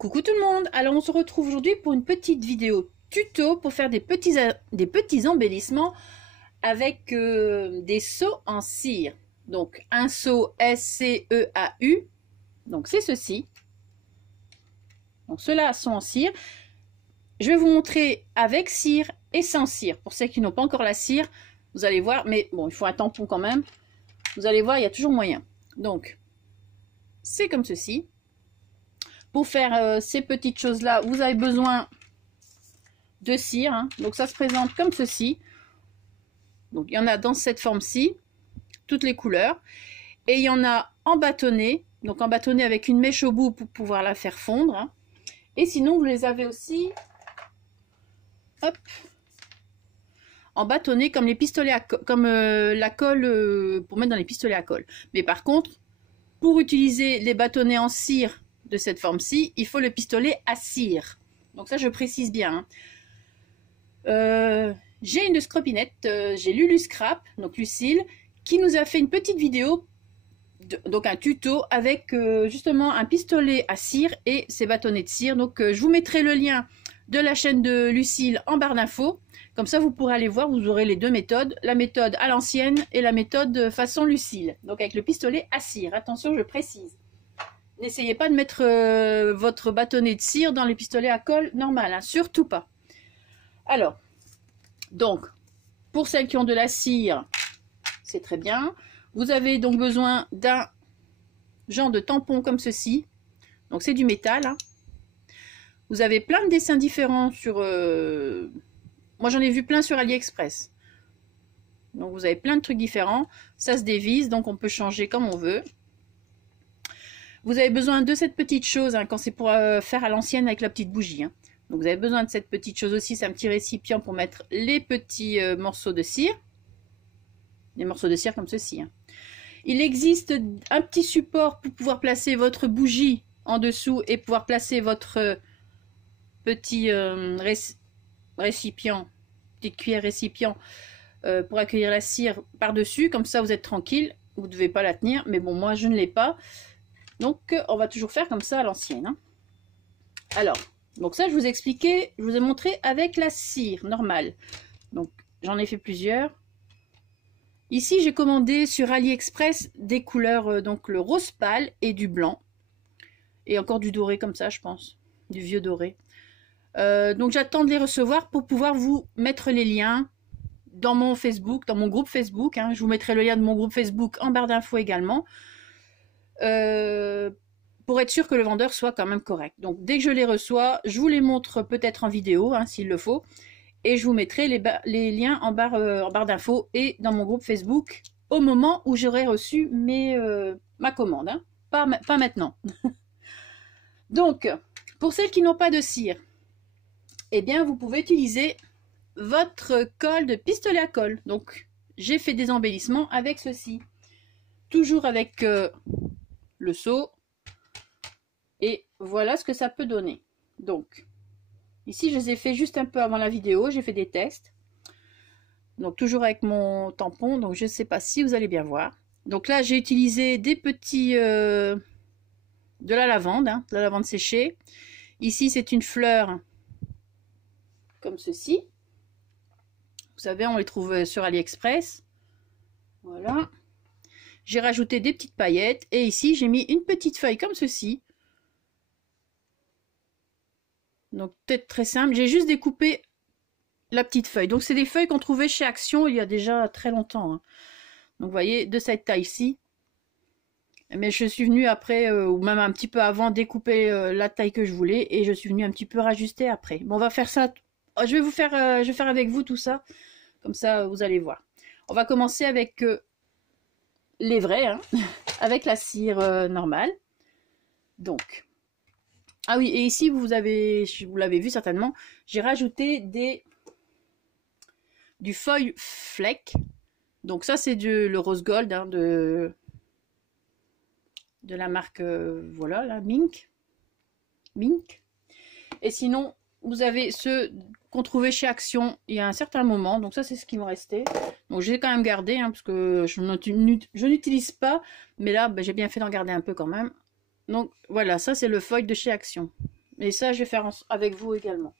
Coucou tout le monde, alors on se retrouve aujourd'hui pour une petite vidéo tuto pour faire des petits embellissements avec des seaux en cire. Donc un seau SCEAU, donc c'est ceci. Donc ceux-là sont en cire. Je vais vous montrer avec cire et sans cire. Pour ceux qui n'ont pas encore la cire, vous allez voir, mais bon, il faut un tampon quand même. Vous allez voir, il y a toujours moyen. Donc, c'est comme ceci. Pour faire ces petites choses-là, vous avez besoin de cire. Hein. Donc, ça se présente comme ceci. Donc, il y en a dans cette forme-ci, toutes les couleurs. Et il y en a en bâtonnet. Donc, en bâtonnet avec une mèche au bout pour pouvoir la faire fondre. Hein. Et sinon, vous les avez aussi, hop, en bâtonnet comme les pistolets à comme la colle pour mettre dans les pistolets à colle. Mais par contre, pour utiliser les bâtonnets en cire de cette forme-ci, il faut le pistolet à cire. Donc ça, je précise bien. Hein. J'ai une scropinette, j'ai Lulu Scrap, donc Lucille, qui nous a fait une petite vidéo, donc un tuto avec justement un pistolet à cire et ses bâtonnets de cire. Donc je vous mettrai le lien de la chaîne de Lucille en barre d'infos. Comme ça, vous pourrez aller voir, vous aurez les deux méthodes, la méthode à l'ancienne et la méthode façon Lucille. Donc avec le pistolet à cire, attention, je précise. N'essayez pas de mettre votre bâtonnet de cire dans les pistolets à colle normal, hein, surtout pas. Alors, donc, pour celles qui ont de la cire, c'est très bien. Vous avez donc besoin d'un genre de tampon comme ceci. Donc c'est du métal. Hein. Vous avez plein de dessins différents sur... Moi, j'en ai vu plein sur AliExpress. Donc, vous avez plein de trucs différents. Ça se dévisse, donc on peut changer comme on veut. Vous avez besoin de cette petite chose, hein, quand c'est pour faire à l'ancienne avec la petite bougie. Hein. Donc, vous avez besoin de cette petite chose aussi. C'est un petit récipient pour mettre les petits morceaux de cire. Des morceaux de cire comme ceci. Hein. Il existe un petit support pour pouvoir placer votre bougie en dessous et pouvoir placer votre petit récipient, petite cuillère récipient pour accueillir la cire par-dessus, comme ça vous êtes tranquille, vous ne devez pas la tenir, mais bon, moi je ne l'ai pas, donc on va toujours faire comme ça à l'ancienne. Hein. Alors, donc ça je vous ai expliqué, je vous ai montré avec la cire normale, donc j'en ai fait plusieurs. Ici j'ai commandé sur AliExpress des couleurs, donc le rose pâle et du blanc, et encore du doré comme ça je pense, du vieux doré. Donc j'attends de les recevoir pour pouvoir vous mettre les liens dans mon Facebook, dans mon groupe Facebook. Hein. Je vous mettrai le lien de mon groupe Facebook en barre d'infos également. Pour être sûr que le vendeur soit quand même correct. Donc dès que je les reçois, je vous les montre peut-être en vidéo, hein, s'il le faut. Et je vous mettrai les liens en barre d'infos et dans mon groupe Facebook au moment où j'aurai reçu ma commande. Hein. Pas maintenant. Donc, pour celles qui n'ont pas de cire, eh bien, vous pouvez utiliser votre colle de pistolet à colle. Donc, j'ai fait des embellissements avec ceci. Toujours avec le seau. Et voilà ce que ça peut donner. Donc, ici, je les ai fait juste un peu avant la vidéo. J'ai fait des tests. Donc, toujours avec mon tampon. Donc, je ne sais pas si vous allez bien voir. Donc là, j'ai utilisé des petits... de la lavande, hein, de la lavande séchée. Ici, c'est une fleur... comme ceci. Vous savez, on les trouve sur AliExpress. Voilà. J'ai rajouté des petites paillettes. Et ici, j'ai mis une petite feuille comme ceci. Donc, peut-être très simple. J'ai juste découpé la petite feuille. Donc, c'est des feuilles qu'on trouvait chez Action il y a déjà très longtemps. Hein. Donc, vous voyez, de cette taille-ci. Mais je suis venue après, ou même un petit peu avant, découper la taille que je voulais. Et je suis venue un petit peu rajuster après. Bon, on va faire ça... je vais faire avec vous tout ça, comme ça vous allez voir. On va commencer avec les vrais, hein, avec la cire normale. Donc, ah oui, et ici vous l'avez vu certainement, j'ai rajouté du foil fleck. Donc ça c'est le rose gold hein, de la marque voilà la Mink. Et sinon vous avez ceux qu'on trouvait chez Action il y a un certain moment. Donc ça, c'est ce qui me restait. Donc j'ai quand même gardé, hein, parce que je n'utilise pas. Mais là, ben, j'ai bien fait d'en garder un peu quand même. Donc voilà, ça c'est le foil de chez Action. Et ça, je vais faire avec vous également.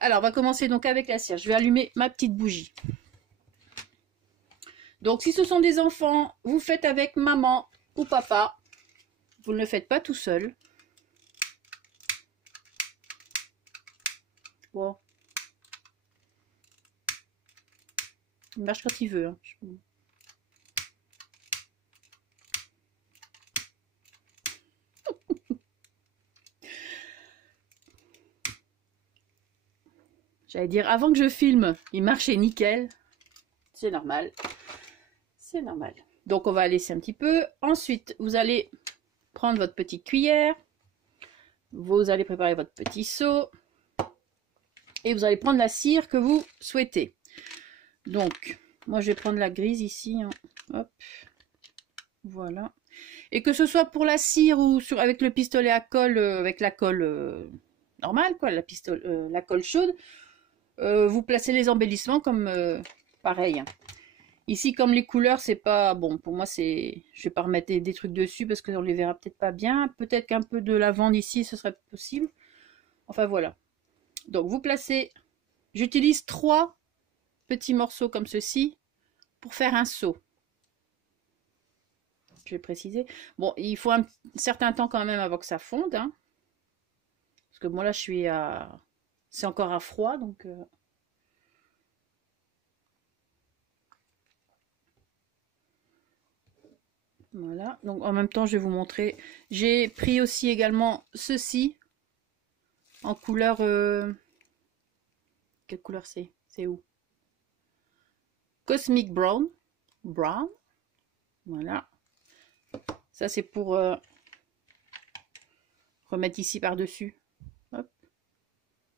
Alors, on va commencer donc avec la cire. Je vais allumer ma petite bougie. Donc, si ce sont des enfants, vous faites avec maman ou papa. Vous ne le faites pas tout seul. Bon. Il marche quand il veut. Hein. J'allais dire, avant que je filme, il marchait nickel. C'est normal. C'est normal. Donc, on va laisser un petit peu. Ensuite, vous allez prendre votre petite cuillère. Vous allez préparer votre petit seau. Et vous allez prendre la cire que vous souhaitez. Donc, moi, je vais prendre la grise ici. Hein. Hop. Voilà. Et que ce soit pour la cire ou avec le pistolet à colle, avec la colle normale, quoi, la colle chaude. Vous placez les embellissements comme pareil. Ici, comme les couleurs, c'est pas bon. Pour moi, je vais pas remettre des trucs dessus parce qu'on les verra peut-être pas bien. Peut-être qu'un peu de lavande ici, ce serait possible. Enfin voilà. Donc vous placez. J'utilise 3 petits morceaux comme ceci pour faire un seau. Je vais préciser. Bon, il faut un certain temps quand même avant que ça fonde. Hein. Parce que moi là, je suis à. C'est encore à froid, donc. Voilà. Donc en même temps, je vais vous montrer. J'ai pris aussi également ceci en couleur. Quelle couleur c'est? C'est où? Cosmic Brown. Brown. Voilà. Ça c'est pour remettre ici par-dessus. Hop.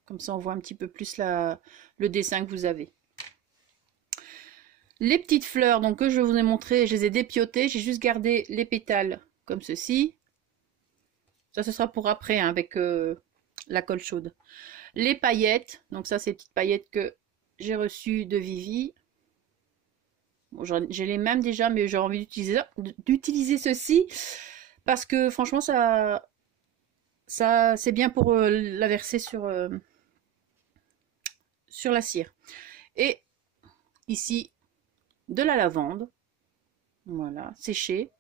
Comme ça, on voit un petit peu plus le dessin que vous avez. Les petites fleurs donc, que je vous ai montré, je les ai dépiotées. J'ai juste gardé les pétales comme ceci. Ça, ce sera pour après hein, avec la colle chaude. Les paillettes. Donc ça, c'est les petites paillettes que j'ai reçues de Vivi. Bon, j'ai les mêmes déjà, mais j'ai envie d'utiliser ceci. Parce que franchement, ça c'est bien pour la verser sur la cire. Et ici, de la lavande. Voilà, séchée.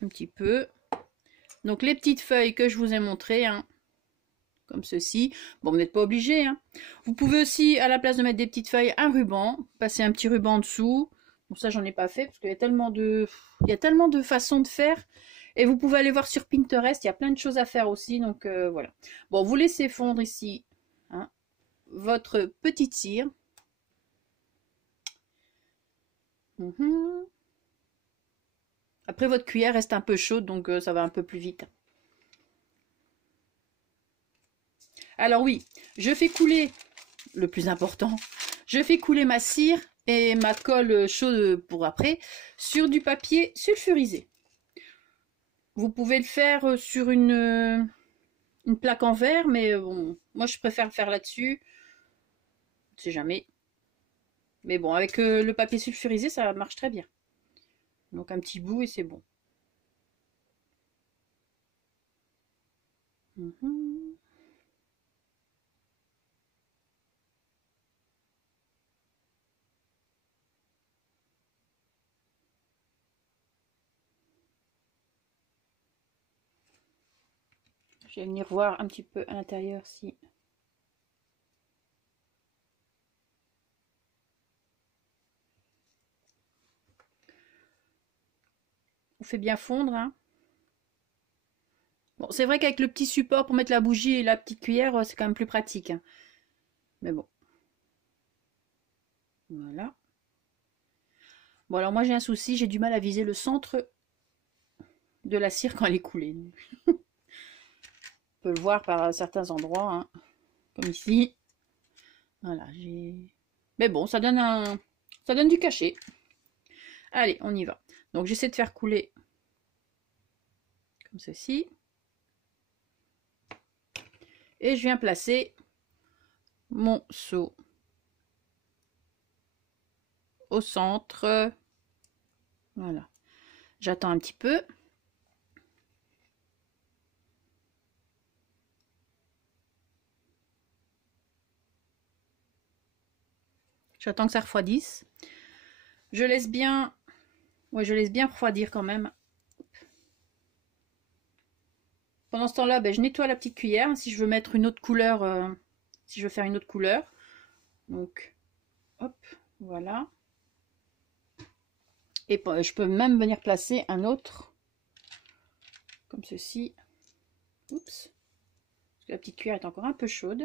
Un petit peu. Donc les petites feuilles que je vous ai montrées, hein, comme ceci. Bon, vous n'êtes pas obligé. Hein. Vous pouvez aussi, à la place de mettre des petites feuilles, un ruban. Passer un petit ruban en dessous. Bon, ça, j'en ai pas fait parce qu'il y a tellement de façons de faire. Et vous pouvez aller voir sur Pinterest. Il y a plein de choses à faire aussi. Donc voilà. Bon, vous laissez fondre ici hein, votre petite cire. Après, votre cuillère reste un peu chaude, donc ça va un peu plus vite. Alors oui, je fais couler, le plus important, je fais couler ma cire et ma colle chaude pour après sur du papier sulfurisé. Vous pouvez le faire sur une plaque en verre, mais bon, moi je préfère le faire là-dessus. On ne sait jamais. Mais bon, avec le papier sulfurisé, ça marche très bien. Donc un petit bout et c'est bon. Je vais venir voir un petit peu à l'intérieur si... On fait bien fondre. Hein. Bon, c'est vrai qu'avec le petit support pour mettre la bougie et la petite cuillère, c'est quand même plus pratique. Hein. Mais bon. Voilà. Bon, alors moi j'ai un souci, j'ai du mal à viser le centre de la cire quand elle est coulée. On peut le voir par certains endroits, hein, comme ici. Voilà, mais bon, ça donne du cachet. Allez, on y va. Donc j'essaie de faire couler comme ceci. Et je viens placer mon seau au centre. Voilà. J'attends un petit peu. J'attends que ça refroidisse. Je laisse bien... Ouais, je laisse bien refroidir quand même. Pendant ce temps-là, ben, je nettoie la petite cuillère. Si je veux mettre une autre couleur, si je veux faire une autre couleur. Donc, hop, voilà. Et je peux même venir placer un autre, comme ceci. Oups. Parce que la petite cuillère est encore un peu chaude.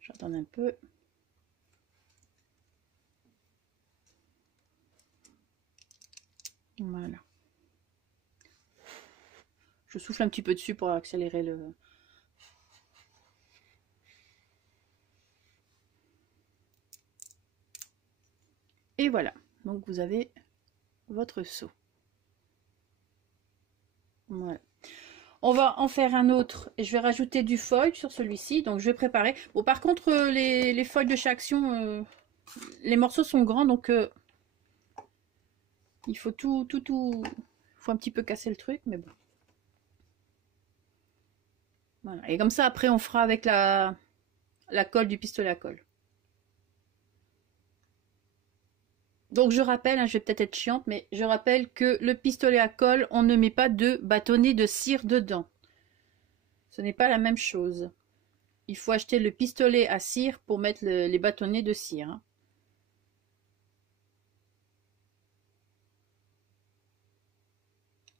J'attends un peu. Voilà. Je souffle un petit peu dessus pour accélérer le... Et voilà. Donc vous avez votre seau. Voilà. On va en faire un autre et je vais rajouter du foil sur celui-ci. Donc je vais préparer. Bon, par contre, les feuilles de chez Action, les morceaux sont grands, donc il faut il faut un petit peu casser le truc, mais bon. Voilà. Et comme ça, après, on fera avec la colle du pistolet à colle. Donc je rappelle, hein, je vais peut-être être chiante, mais je rappelle que le pistolet à colle, on ne met pas de bâtonnet de cire dedans. Ce n'est pas la même chose. Il faut acheter le pistolet à cire pour mettre les bâtonnets de cire. Hein.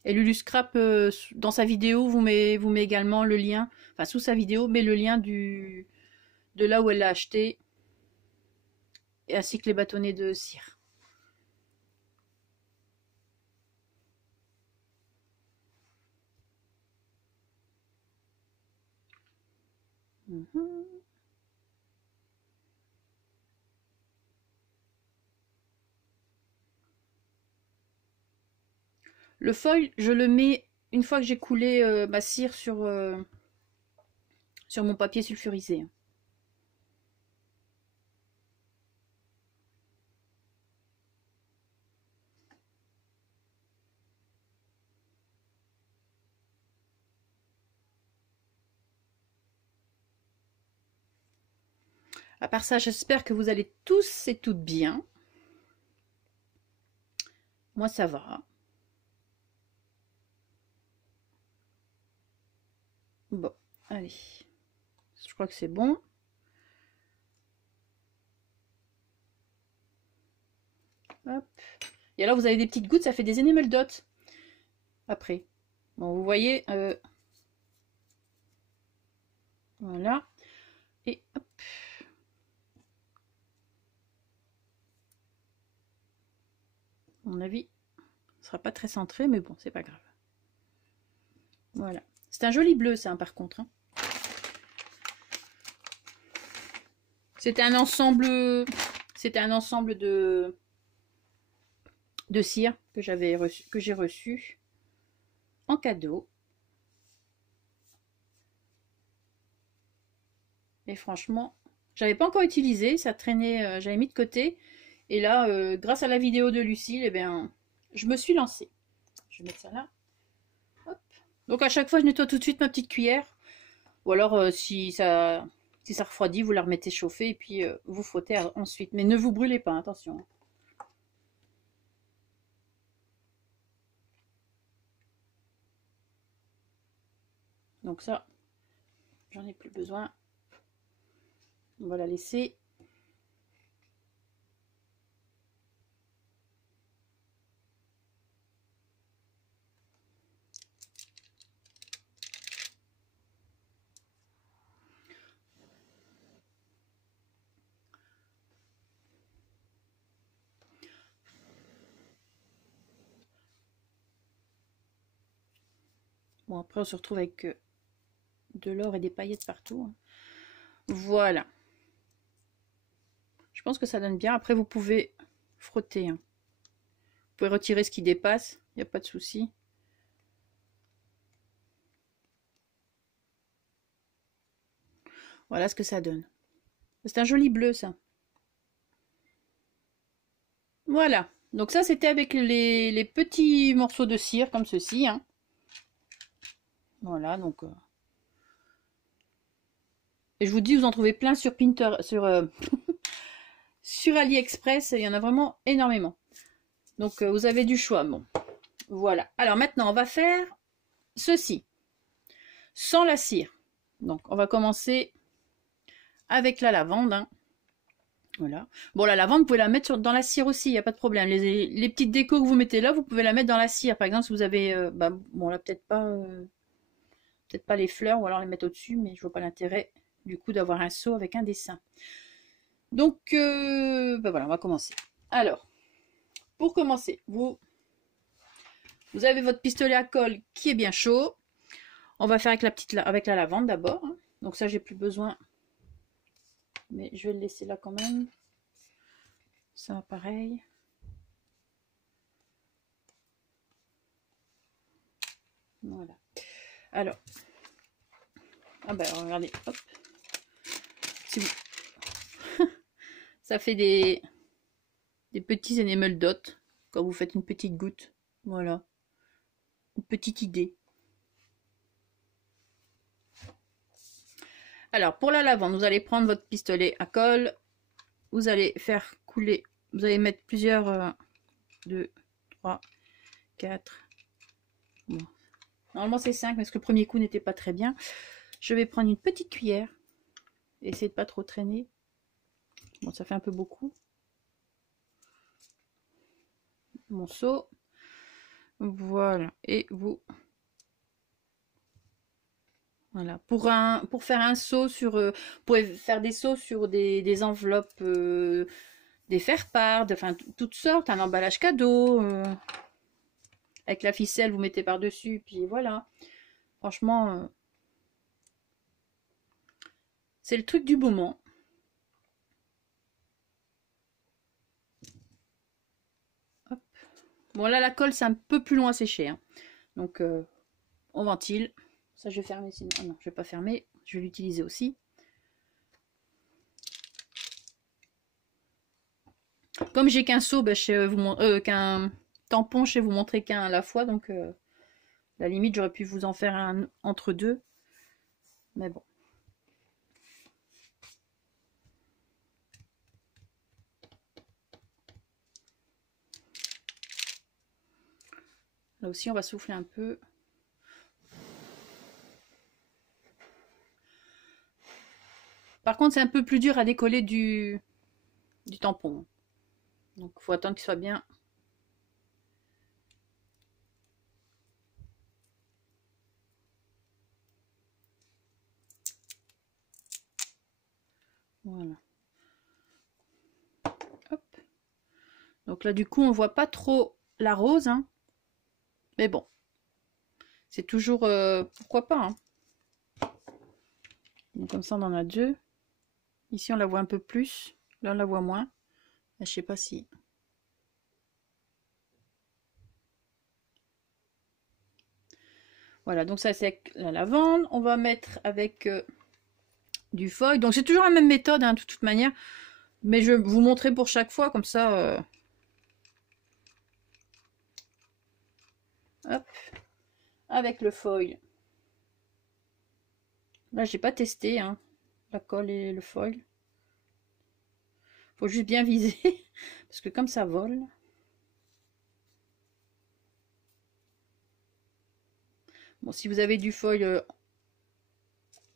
Et Lulu Scrap, dans sa vidéo, vous met également le lien, enfin sous sa vidéo, met le lien de là où elle l'a acheté, ainsi que les bâtonnets de cire. Le foil, je le mets une fois que j'ai coulé ma cire sur mon papier sulfurisé. À part ça, j'espère que vous allez tous et toutes bien. Moi, ça va. Bon, allez. Je crois que c'est bon. Hop. Et alors, vous avez des petites gouttes, ça fait des enamel dots. Après. Bon, vous voyez. Voilà. Et hop. À mon avis, ce sera pas très centré, mais bon, c'est pas grave. Voilà. C'est un joli bleu, ça, par contre. Hein. C'était un ensemble de cire que j'ai reçu en cadeau. Et franchement, j'avais pas encore utilisé, ça traînait, j'avais mis de côté. Et là, grâce à la vidéo de Lucille, eh bien, je me suis lancée. Je vais mettre ça là. Hop. Donc à chaque fois, je nettoie tout de suite ma petite cuillère. Ou alors, si ça refroidit, vous la remettez chauffer et puis vous frottez ensuite. Mais ne vous brûlez pas, attention. Donc ça, j'en ai plus besoin. On va la laisser. Bon, après, on se retrouve avec de l'or et des paillettes partout. Hein. Voilà. Je pense que ça donne bien. Après, vous pouvez frotter. Hein. Vous pouvez retirer ce qui dépasse. Il n'y a pas de souci. Voilà ce que ça donne. C'est un joli bleu, ça. Voilà. Donc ça, c'était avec les petits morceaux de cire, comme ceci. Hein. Voilà, donc... Et je vous dis, vous en trouvez plein sur Pinterest, sur AliExpress, il y en a vraiment énormément. Donc vous avez du choix. Bon, voilà. Alors maintenant, on va faire ceci, sans la cire. Donc on va commencer avec la lavande. Hein. Voilà. Bon, la lavande, vous pouvez la mettre dans la cire aussi, il n'y a pas de problème. Les petites décos que vous mettez là, vous pouvez la mettre dans la cire. Par exemple, si vous avez, bon là peut-être pas les fleurs, ou alors les mettre au-dessus, mais je vois pas l'intérêt du coup d'avoir un seau avec un dessin. Donc, voilà, on va commencer. Alors, pour commencer, vous avez votre pistolet à colle qui est bien chaud. On va faire avec la lavande d'abord. Hein. Donc ça, j'ai plus besoin. Mais je vais le laisser là quand même. Ça va pareil. Voilà. Alors. Ah ben regardez. Hop. Si vous... ça fait des petits enamel dots quand vous faites une petite goutte. Voilà. Une petite idée. Alors, pour la lavande, vous allez prendre votre pistolet à colle. Vous allez faire couler. Vous allez mettre plusieurs... 2, 3, 4. Bon. Normalement, c'est 5, parce que le premier coup n'était pas très bien. Je vais prendre une petite cuillère. Essayer de pas trop traîner. Bon, ça fait un peu beaucoup. Mon seau. Voilà. Et vous... Voilà, pour faire un seau sur, vous pouvez faire des seaux sur des enveloppes, des faire-part, enfin toutes sortes, un emballage cadeau, avec la ficelle vous mettez par-dessus, puis voilà. Franchement, c'est le truc du moment. Hop. Bon là la colle c'est un peu plus long à sécher, hein. Donc on ventile. Ça je vais fermer sinon. Ah non, je vais pas fermer, je vais l'utiliser aussi. Comme j'ai qu'un seau, qu'un tampon, je vais vous montrer qu'un à la fois, donc la limite j'aurais pu vous en faire un entre deux, mais bon. Là aussi on va souffler un peu. Par contre c'est un peu plus dur à décoller du tampon. Donc il faut attendre qu'il soit bien. Voilà. Hop. Donc là du coup on voit pas trop la rose, hein. Mais bon. C'est toujours pourquoi pas, hein. Donc comme ça on en a deux. Ici on la voit un peu plus. Là on la voit moins. Je sais pas si. Voilà, donc ça c'est avec la lavande. On va mettre avec du feuille. Donc c'est toujours la même méthode, hein, de toute manière. Mais je vais vous montrer pour chaque fois, comme ça. Hop. Avec le foil. Là j'ai pas testé, hein, la colle et le foil. Faut juste bien viser. Parce que comme ça vole. Bon, si vous avez du foil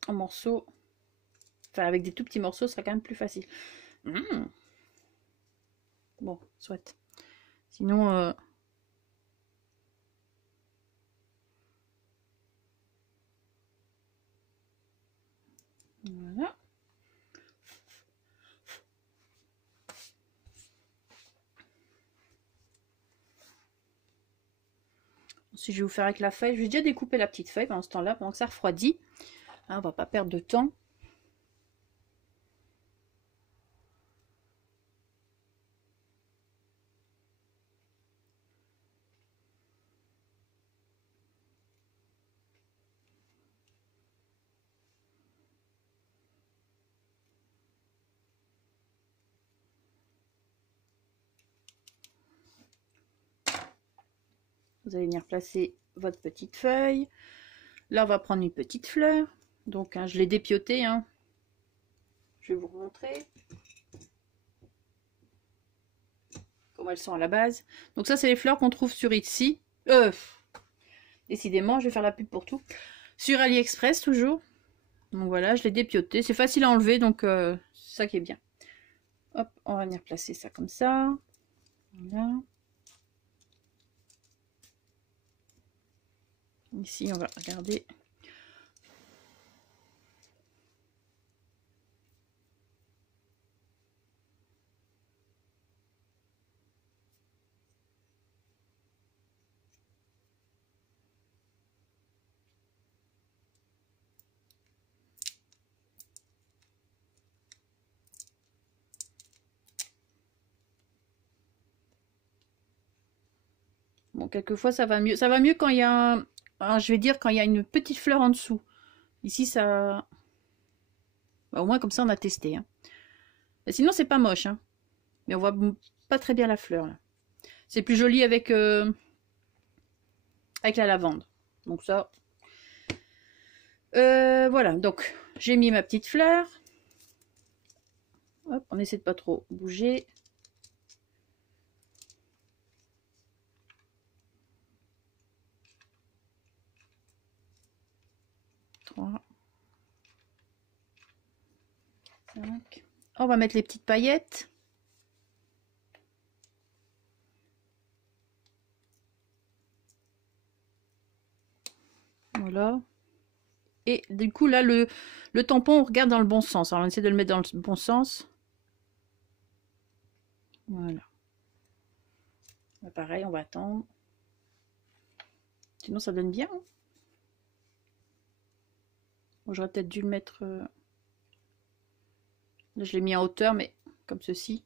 en morceaux, enfin avec des tout petits morceaux, ce sera quand même plus facile. Mmh. Bon, soit. Sinon, voilà. Si je vais vous faire avec la feuille, je vais déjà découper la petite feuille pendant ce temps-là, pendant que ça refroidit. Hein, on va pas perdre de temps. Vous allez venir placer votre petite feuille. Là, on va prendre une petite fleur. Donc, hein, je l'ai dépiotée. Hein. Je vais vous remontrer comment elles sont à la base. Donc ça, c'est les fleurs qu'on trouve sur Etsy. Décidément, je vais faire la pub pour tout. Sur AliExpress, toujours. Donc voilà, je l'ai dépioté. C'est facile à enlever, donc c'est ça qui est bien. Hop, on va venir placer ça comme ça. Voilà. Ici, on va regarder. Bon, quelquefois, ça va mieux. Ça va mieux quand il y a je vais dire quand il y a une petite fleur en dessous. Ici, ça... Bah, au moins, comme ça, on a testé. Hein. Sinon, c'est pas moche. Hein. Mais on voit pas très bien la fleur. C'est plus joli avec, avec la lavande. Donc ça... voilà, donc j'ai mis ma petite fleur. Hop, on essaie de pas trop bouger. On va mettre les petites paillettes. Voilà. Et du coup, là, le tampon, on regarde dans le bon sens. Alors, on essaie de le mettre dans le bon sens. Voilà. Pareil, on va attendre. Sinon, ça donne bien. Hein. Bon, j'aurais peut-être dû le mettre... Là, je l'ai mis en hauteur, mais comme ceci.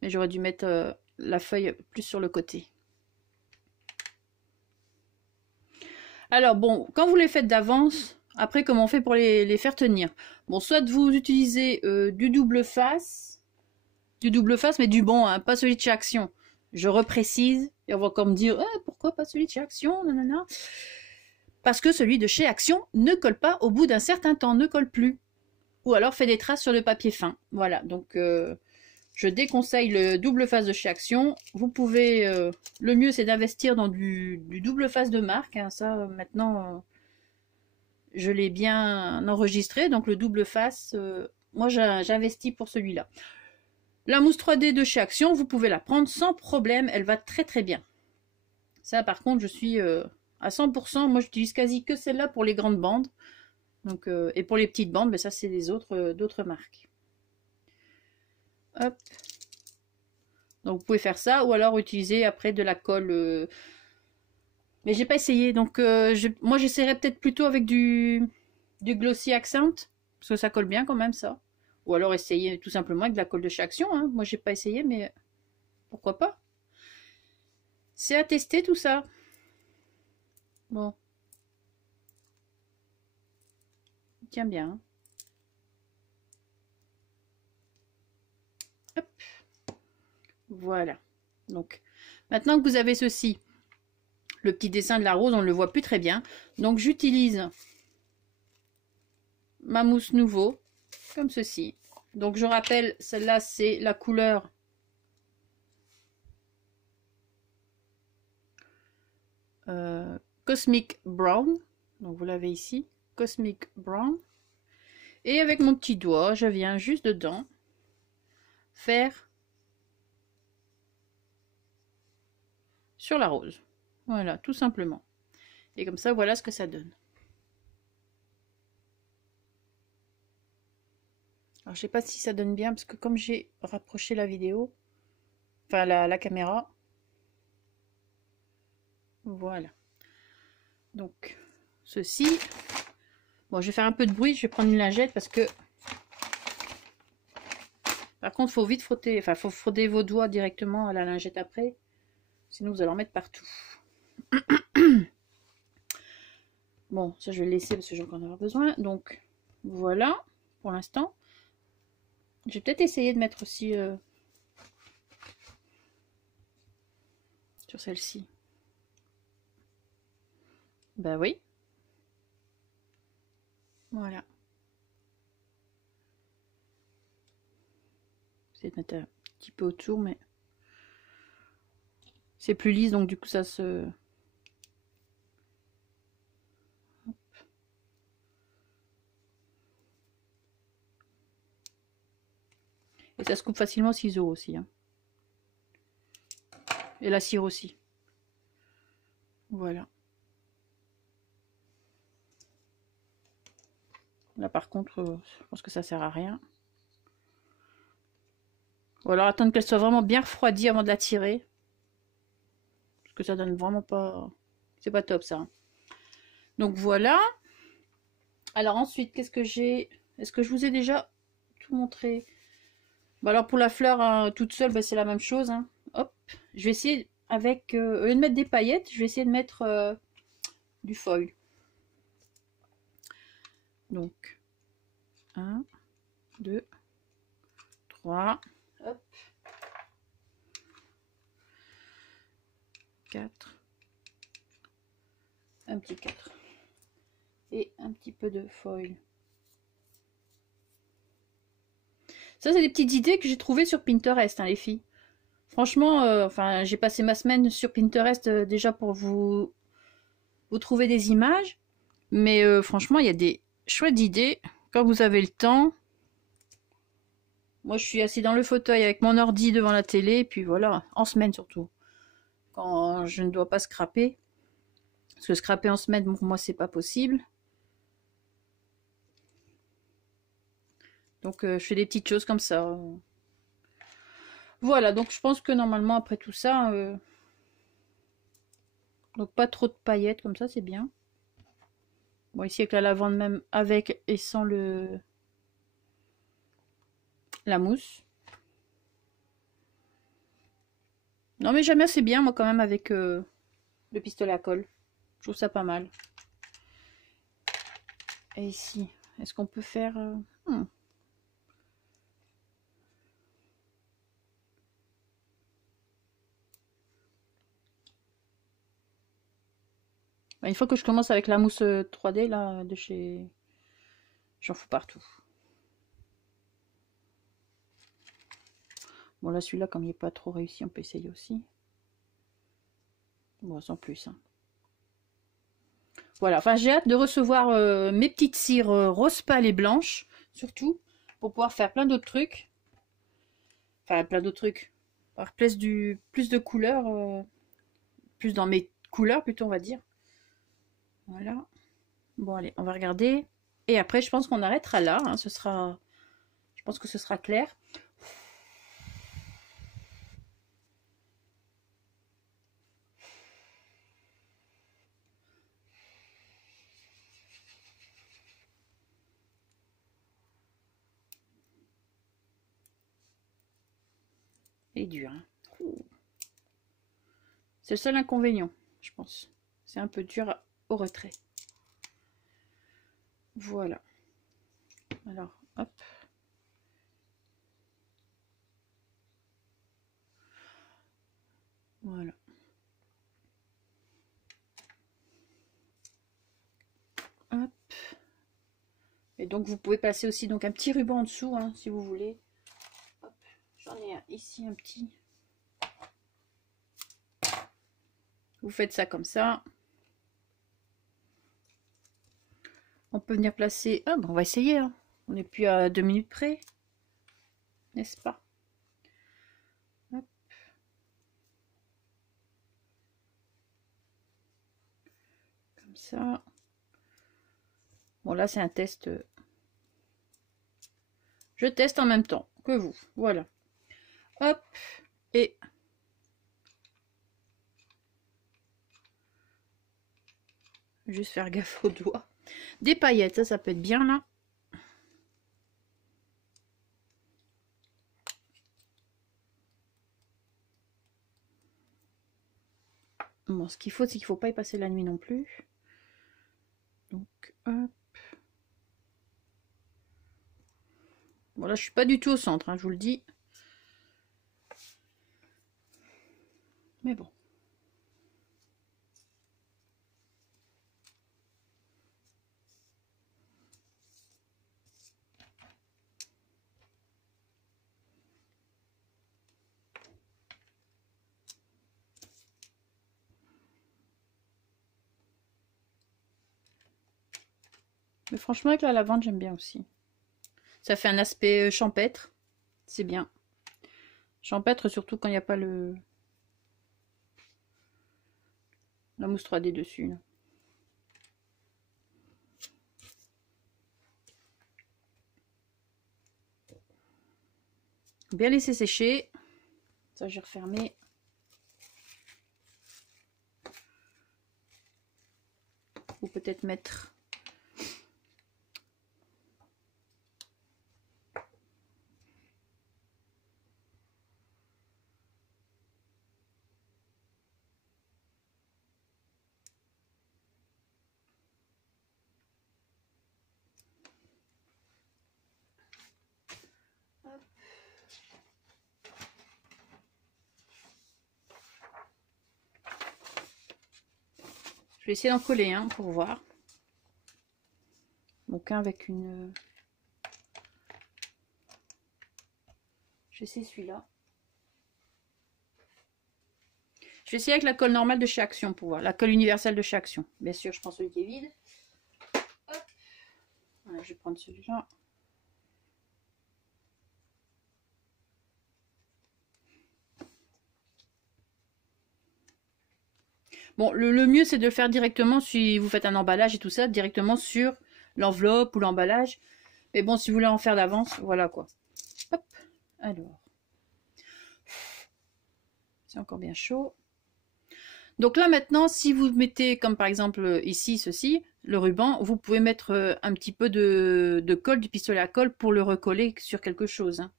Mais j'aurais dû mettre la feuille plus sur le côté. Alors, bon, quand vous les faites d'avance, après, comment on fait pour les faire tenir? Bon, soit vous utilisez du double face, mais du bon, hein, pas celui de chez Action. Je reprécise, et on va encore me dire, pourquoi pas celui de chez Action, nanana. Parce que celui de chez Action ne colle pas au bout d'un certain temps, ne colle plus. Ou alors fait des traces sur le papier fin. Voilà, donc je déconseille le double face de chez Action. Vous pouvez, le mieux c'est d'investir dans du double face de marque. Hein, ça, maintenant, je l'ai bien enregistré. Donc le double face, moi j'investis pour celui-là. La mousse 3D de chez Action, vous pouvez la prendre sans problème. Elle va très très bien. Ça par contre, je suis à 100%. Moi j'utilise quasi que celle-là pour les grandes bandes. Donc, et pour les petites bandes, mais ça c'est des d'autres marques. Hop. Donc vous pouvez faire ça, ou alors utiliser après de la colle. Mais j'ai pas essayé, donc moi j'essaierai peut-être plutôt avec du Glossy Accent, parce que ça colle bien quand même ça. Ou alors essayer tout simplement avec de la colle de chez Action. Hein. Moi j'ai pas essayé, mais pourquoi pas. C'est à tester tout ça. Bon. Tiens bien. Hein. Hop. Voilà. Donc, maintenant que vous avez ceci, le petit dessin de la rose, on ne le voit plus très bien. Donc, j'utilise ma mousse nouveau, comme ceci. Donc, je rappelle, celle-là, c'est la couleur Cosmic Brown. Donc, vous l'avez ici, Cosmic Brown. Et avec mon petit doigt, je viens juste dedans faire sur la rose. Voilà, tout simplement. Et comme ça, voilà ce que ça donne. Alors, je sais pas si ça donne bien, parce que comme j'ai rapproché la vidéo, enfin la caméra, voilà. Donc, ceci. Bon, je vais faire un peu de bruit, je vais prendre une lingette, parce que... Par contre, il faut vite frotter, enfin, il faut frotter vos doigts directement à la lingette après, sinon vous allez en mettre partout. Bon, ça je vais le laisser parce que j'ai encore en avoir besoin. Donc, voilà, pour l'instant. Je vais peut-être essayer de mettre aussi sur celle-ci. Bah oui. Voilà. essayer de mettre un petit peu autour, mais c'est plus lisse, donc du coup ça se... Et ça se coupe facilement au ciseau aussi. Hein. Et la cire aussi. Voilà. Là par contre, je pense que ça sert à rien. Ou alors attendre qu'elle soit vraiment bien refroidie avant de la tirer. Parce que ça donne vraiment pas... C'est pas top ça. Donc voilà. Alors ensuite, qu'est-ce que j'ai? Est-ce que je vous ai déjà tout montré? Bon alors pour la fleur hein, toute seule, bah, c'est la même chose. Hein. Hop. Je vais essayer avec... au lieu de mettre des paillettes, je vais essayer de mettre du foil. Donc, 1, 2, 3, hop, 4, un petit 4 et un petit peu de foil. Ça, c'est des petites idées que j'ai trouvées sur Pinterest, hein, les filles. Franchement, enfin, j'ai passé ma semaine sur Pinterest déjà pour vous trouver des images. Mais franchement, il y a des chouettes idées. Quand vous avez le temps. Moi, je suis assis dans le fauteuil avec mon ordi devant la télé. Et puis voilà, en semaine surtout. Quand je ne dois pas scraper. Parce que scraper en semaine, pour moi, c'est pas possible. Donc, je fais des petites choses comme ça. Voilà, donc je pense que normalement, après tout ça... donc, pas trop de paillettes, comme ça, c'est bien. Bon, ici, avec la lavande, même avec et sans la mousse. Non, mais jamais c'est bien, moi, quand même, avec le pistolet à colle. Je trouve ça pas mal. Et ici, est-ce qu'on peut faire... Une fois que je commence avec la mousse 3D, là, de chez... J'en fous partout. Bon, là, celui-là, comme il n'est pas trop réussi, on peut essayer aussi. Bon, sans plus. Hein. Voilà, enfin, j'ai hâte de recevoir mes petites cires rose pâle et blanches, surtout, pour pouvoir faire plein d'autres trucs. Enfin, plein d'autres trucs. Avoir plus de couleurs, plus dans mes couleurs, plutôt, on va dire. Voilà. Bon, allez, on va regarder. Et après, je pense qu'on arrêtera là. Hein, ce sera... Je pense que ce sera clair. Il est dur. Hein. C'est le seul inconvénient, je pense. C'est un peu dur au retrait. Voilà. Alors, hop. Voilà. Hop. Et donc, vous pouvez passer aussi donc un petit ruban en dessous, hein, si vous voulez. J'en ai un, ici un petit. Vous faites ça comme ça. On peut venir placer... Ah, ben on va essayer. Hein. On n'est plus à 2 minutes près. N'est-ce pas? Hop. Comme ça. Bon, là, c'est un test. Je teste en même temps que vous. Voilà. Hop. Et... juste faire gaffe aux doigts. Des paillettes, ça peut être bien là. Bon, ce qu'il faut, c'est qu'il ne faut pas y passer la nuit non plus. Donc, hop. Bon, là, je suis pas du tout au centre, hein, je vous le dis. Mais bon. Mais franchement, avec la lavande, j'aime bien aussi. Ça fait un aspect champêtre. C'est bien. Champêtre, surtout quand il n'y a pas la mousse 3D dessus. Là. Bien laisser sécher. Ça, j'ai refermé. Ou peut-être mettre... Je vais essayer d'en coller un pour voir. Donc un avec une... Je vais essayer celui-là. Je vais essayer avec la colle normale de chez Action pour voir. La colle universelle de chez Action. Bien sûr, je prends celui qui est vide. Hop. Voilà, je vais prendre celui-là. Bon, le mieux, c'est de le faire directement, si vous faites un emballage et tout ça, directement sur l'enveloppe ou l'emballage. Mais bon, si vous voulez en faire d'avance, voilà quoi. Hop, alors. C'est encore bien chaud. Donc là, maintenant, si vous mettez, comme par exemple ici, ceci, le ruban, vous pouvez mettre un petit peu de colle, du pistolet à colle, pour le recoller sur quelque chose. Hein.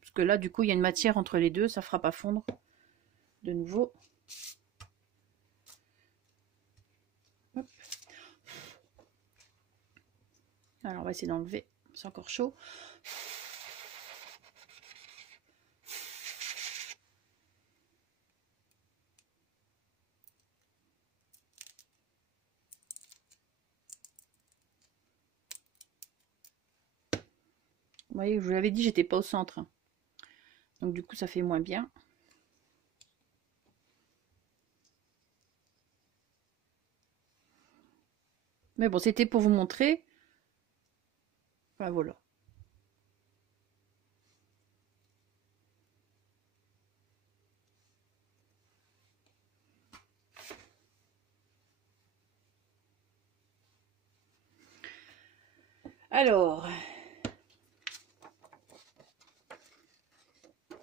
Parce que là, du coup, il y a une matière entre les deux, ça ne fera pas fondre de nouveau. Alors on va essayer d'enlever, c'est encore chaud. Vous voyez, je vous l'avais dit, j'étais pas au centre. Donc du coup ça fait moins bien. Mais bon, c'était pour vous montrer. Enfin, voilà. Alors,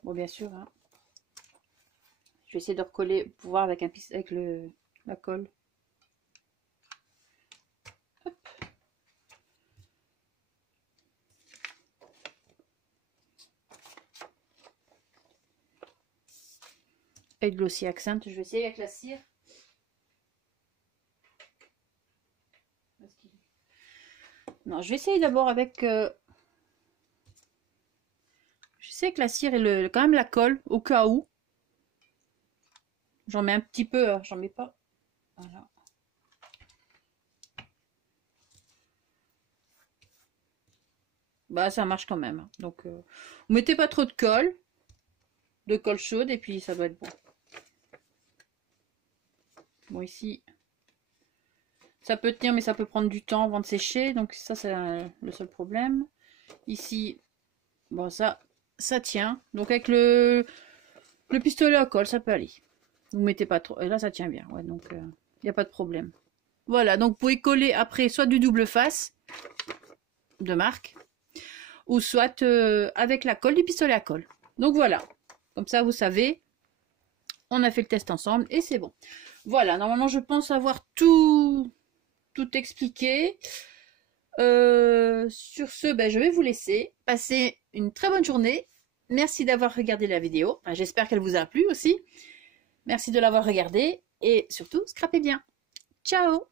bon bien sûr, hein. Je vais essayer de recoller pour voir avec la colle. Hop. Avec Glossy Accent, je vais essayer avec la cire. Non, je vais essayer d'abord avec... Je sais que la cire et quand même la colle, au cas où. J'en mets un petit peu, j'en mets pas. Voilà. Bah ça marche quand même. Donc vous mettez pas trop de colle chaude et puis ça doit être bon. Bon ici, ça peut tenir mais ça peut prendre du temps avant de sécher. Donc ça c'est le seul problème. Ici, bon ça tient. Donc avec le pistolet à colle ça peut aller. Vous mettez pas trop. Et là ça tient bien. Ouais, donc il n'y a pas de problème. Voilà, donc vous pouvez coller après soit du double face de marque ou soit avec la colle du pistolet à colle. Donc voilà, comme ça vous savez, on a fait le test ensemble et c'est bon. Voilà, normalement je pense avoir tout expliqué. Sur ce, ben, je vais vous laisser. Passez une très bonne journée. Merci d'avoir regardé la vidéo. Enfin, j'espère qu'elle vous a plu aussi. Merci de l'avoir regardée et surtout, scrapez bien. Ciao!